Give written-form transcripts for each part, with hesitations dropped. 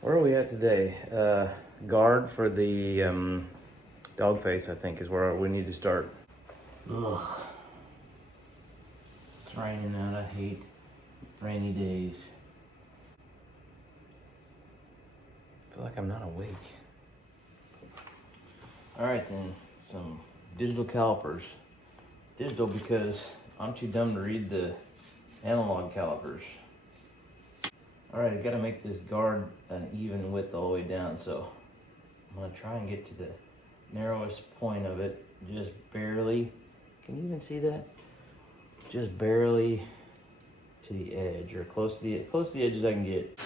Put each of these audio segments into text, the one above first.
Where are we at today? Guard for the dog face, I think, is where we need to start. Ugh. It's raining out. I hate rainy days. I feel like I'm not awake. All right then, some digital calipers. Digital because I'm too dumb to read the analog calipers. All right, I gotta make this guard an even width all the way down, so I'm gonna try and get to the narrowest point of it, just barely. Can you even see that? Just barely to the edge, or close to the edge as I can get.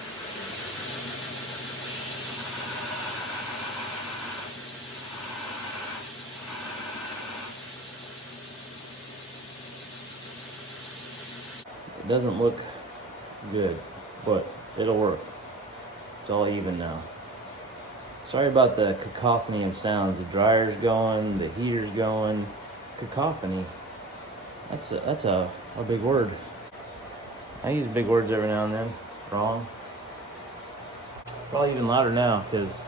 It doesn't look good, but it'll work. It's all even now. Sorry about the cacophony of sounds. The dryer's going, the heater's going. Cacophony. That's a big word. I use big words every now and then. Wrong. Probably even louder now because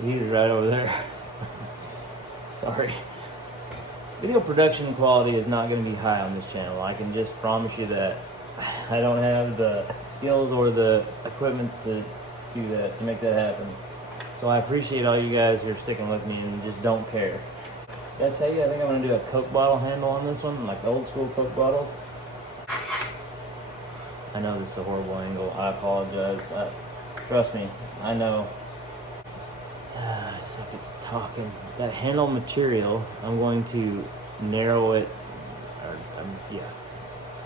the heater's right over there. Sorry. Video production quality is not going to be high on this channel. I can just promise you that. I don't have the skills or the equipment to do that, to make that happen. So I appreciate all you guys who are sticking with me and just don't care. Did I tell you, I think I'm gonna do a Coke bottle handle on this one, like old school Coke bottles. I know this is a horrible angle. I apologize. Trust me, I know. I suck at talking. That handle material, I'm going to narrow it, or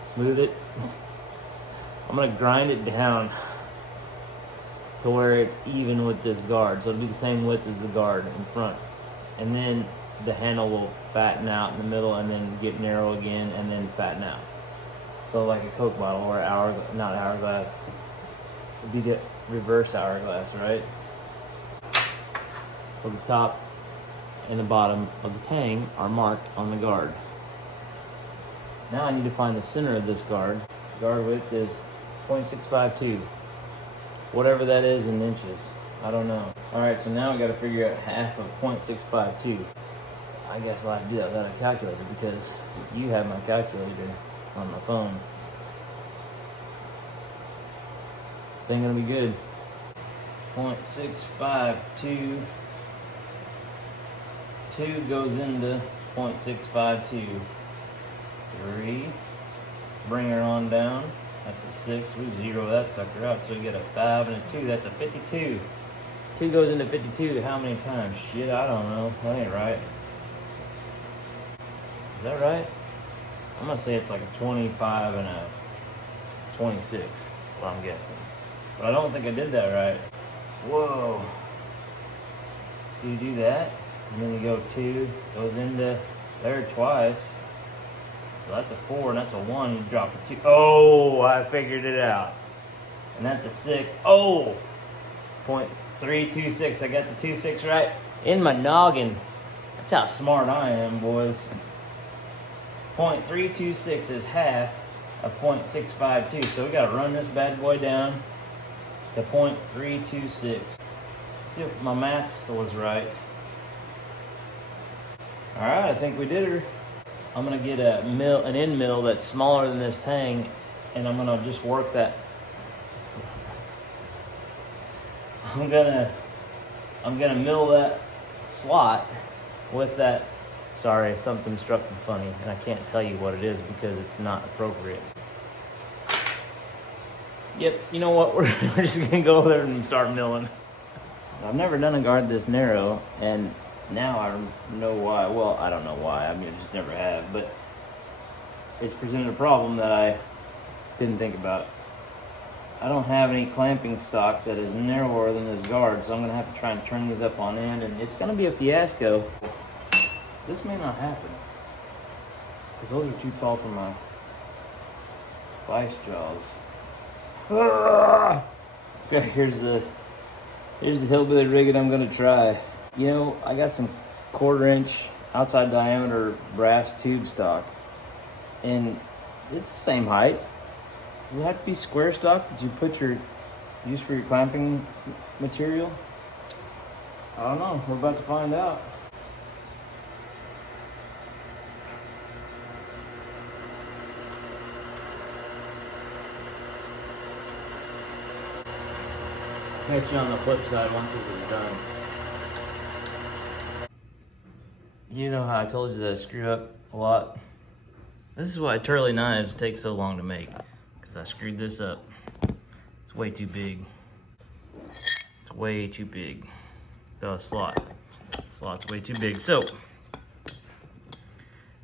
smooth it. I'm gonna grind it down to where it's even with this guard. So it'll be the same width as the guard in front. And then the handle will fatten out in the middle and then get narrow again and then fatten out. So like a Coke bottle or not hourglass. It'd be the reverse hourglass, right? So the top and the bottom of the tang are marked on the guard. Now I need to find the center of this guard. Guard width is 0.652. Whatever that is in inches. I don't know. Alright, so now I gotta figure out half of 0.652. I guess I'll have to do that without a calculator because you have my calculator on my phone. This ain't gonna be good. 0.652. 2 goes into 0.652. 3. Bring her on down. That's a 6. We zero that sucker out. So we get a 5 and a 2. That's a 52. 2 goes into 52 how many times? Shit, I don't know. That ain't right. Is that right? I'm gonna say it's like a 25 and a 26. That's what I'm guessing. But I don't think I did that right. Whoa. Do you do that? And then you go 2, goes into there twice. So that's a 4 and that's a 1. You drop a 2. Oh, I figured it out. And that's a 6. Oh, 0.326. I got the 26 right in my noggin. That's how smart I am, boys. 0.326 is half of 0.652. So we got to run this bad boy down to 0.326. See if my math was right. All right, I think we did her. I'm gonna get an end mill that's smaller than this tang, and I'm gonna just work that. I'm gonna mill that slot with that. Sorry, something struck me funny, and I can't tell you what it is because it's not appropriate. Yep, you know what? We're just gonna go there and start milling. I've never done a guard this narrow, and now I know why. Well, I don't know why. I mean, I just never have. But it's presented a problem that I didn't think about. I don't have any clamping stock that is narrower than this guard, so I'm going to have to try and turn these up on end, and it's going to be a fiasco. This may not happen, because those are too tall for my vice jaws. Okay, here's the hillbilly rigging I'm going to try. You know, I got some 1/4 inch outside diameter brass tube stock, and it's the same height. Does it have to be square stock that you put your Used for your clamping material? I don't know. We're about to find out. Catch you on the flip side once this is done. You know how I told you that I screw up a lot? This is why Turley knives take so long to make, because I screwed this up. It's way too big. It's way too big. The slot's way too big. So,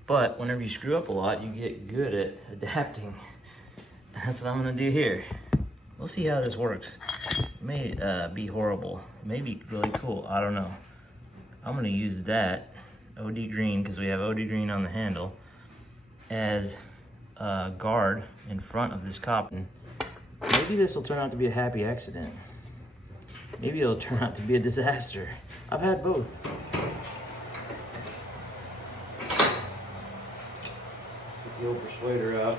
but whenever you screw up a lot, you get good at adapting. That's what I'm gonna do here. We'll see how this works. It may be horrible. It may be really cool. I don't know. I'm gonna use that OD green, because we have OD green on the handle, as a guard in front of this cop. And maybe this will turn out to be a happy accident. Maybe it'll turn out to be a disaster. I've had both. Get the old persuader out.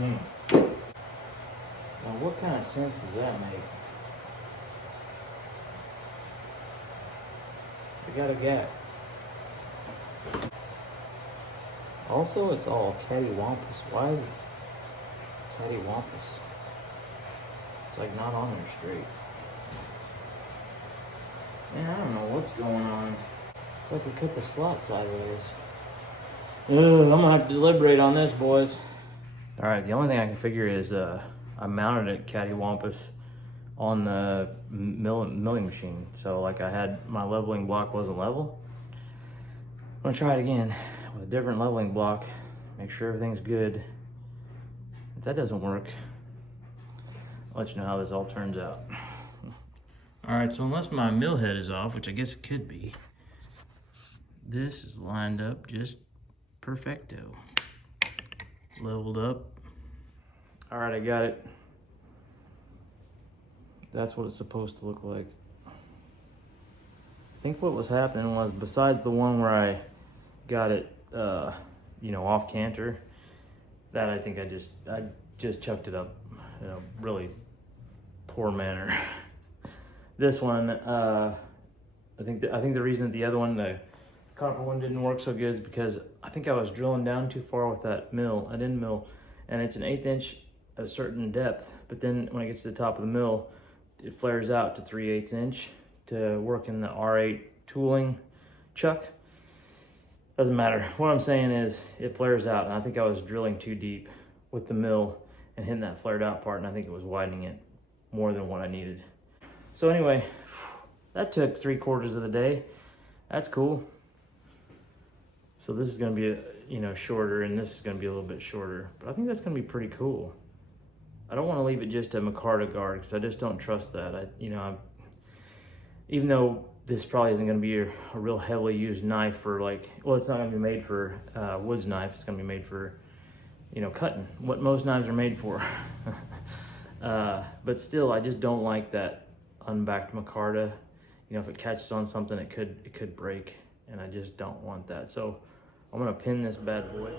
Now, what kind of sense does that make? We got a gap. Also, it's all cattywampus. Why is it cattywampus? It's like not on there straight. Man, I don't know what's going on. It's like they cut the slot sideways. Ugh, I'm gonna have to deliberate on this, boys. All right, the only thing I can figure is I mounted it cattywampus on the milling machine. So like I had, my leveling block wasn't level. I'm gonna try it again with a different leveling block, make sure everything's good. If that doesn't work, I'll let you know how this all turns out. All right, so unless my mill head is off, which I guess it could be, this is lined up just perfecto. Leveled up. All right, I got it. That's what it's supposed to look like. I think what was happening was, besides the one where I got it, off canter, that I think I just chucked it up in a really poor manner. This one, I think the reason that the other one, the copper one, didn't work so good is because I think I was drilling down too far with that mill. I didn't mill, and it's an 1/8 inch at a certain depth, but then when it gets to the top of the mill, it flares out to 3/8 inch to work in the R8 tooling chuck. Doesn't matter. What I'm saying is it flares out, and I think I was drilling too deep with the mill and hitting that flared out part, and I think it was widening it more than what I needed. So anyway, that took 3/4 of the day. That's cool. So this is gonna be shorter, and this is gonna be a little bit shorter, but I think that's gonna be pretty cool. I don't want to leave it just a micarta guard, because I just don't trust that. Even though this probably isn't going to be a real heavily used knife for it's not going to be made for woods knife. It's going to be made for, cutting, what most knives are made for. But still, I just don't like that unbacked micarta. If it catches on something, it could break, and I just don't want that. So I'm going to pin this bad boy.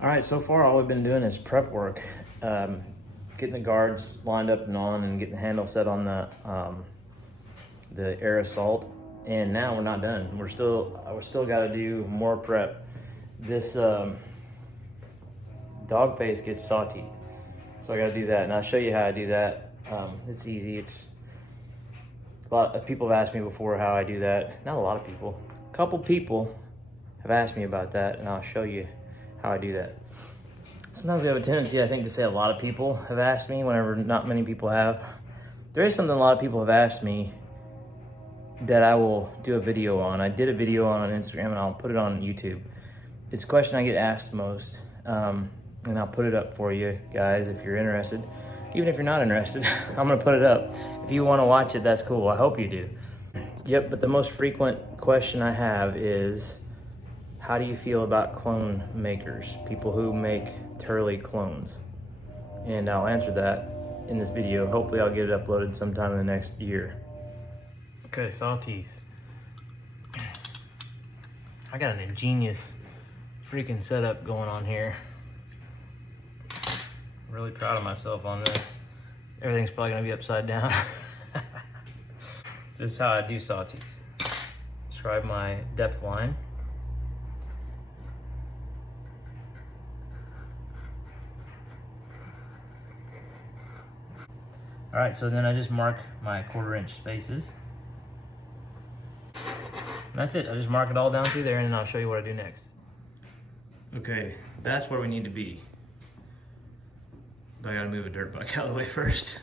All right, so far all we've been doing is prep work, getting the guards lined up and on, and getting the handle set on the air assault. And now we're not done. We're still got to do more prep. This dog face gets saw teeth, so I got to do that, and I'll show you how I do that. It's easy. It's a lot of people have asked me before how I do that. Not a lot of people. A couple people have asked me about that, and I'll show you how I do that. Sometimes we have a tendency, I think, to say a lot of people have asked me whenever not many people have. There is something a lot of people have asked me that I will do a video on. I did a video on Instagram, and I'll put it on YouTube. It's a question I get asked most, and I'll put it up for you guys if you're interested. Even if you're not interested, I'm gonna put it up. If you wanna watch it, that's cool. I hope you do. Yep, but the most frequent question I have is, how do you feel about clone makers? People who make Turley clones. And I'll answer that in this video. Hopefully I'll get it uploaded sometime in the next year. Okay, saw teeth. I got an ingenious freaking setup going on here. I'm really proud of myself on this. Everything's probably gonna be upside down. This is how I do saw teeth. Describe my depth line. All right, so then I just mark my 1/4 inch spaces. And that's it, I just mark it all down through there and then I'll show you what I do next. Okay, that's where we need to be. But I gotta move a dirt bike out of the way first.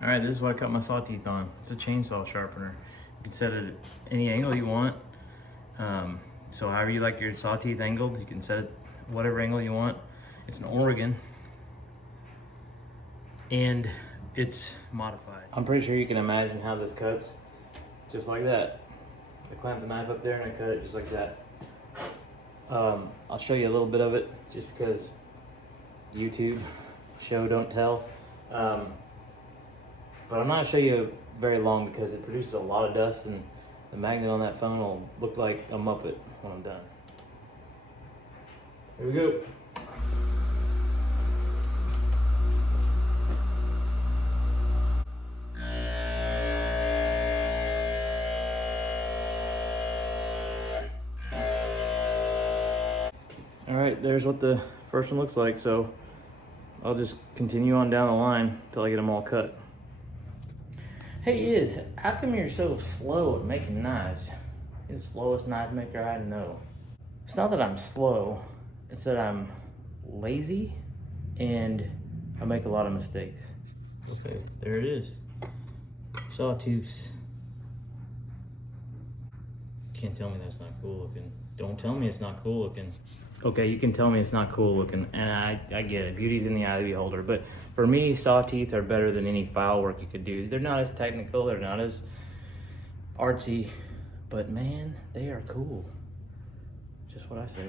All right, this is what I cut my saw teeth on. It's a chainsaw sharpener. You can set it at any angle you want. So however you like your saw teeth angled, you can set it whatever angle you want. It's an Oregon. And it's modified. I'm pretty sure you can imagine how this cuts. Just like that. I clamp the knife up there and I cut it just like that. I'll show you a little bit of it just because YouTube, show don't tell. But I'm not gonna show you very long because it produces a lot of dust and the magnet on that phone will look like a Muppet when I'm done. Here we go. All right, there's what the first one looks like. So I'll just continue on down the line until I get them all cut. Hey, how come you're so slow at making knives? You're the slowest knife maker I know. It's not that I'm slow, it's that I'm lazy and I make a lot of mistakes. Okay, there it is. Sawtooths. Can't tell me that's not cool looking. Don't tell me it's not cool looking. Okay, you can tell me it's not cool looking, and I get it. Beauty's in the eye of the beholder. But for me, saw teeth are better than any file work you could do. They're not as technical, they're not as artsy, but man, they are cool. Just what I say.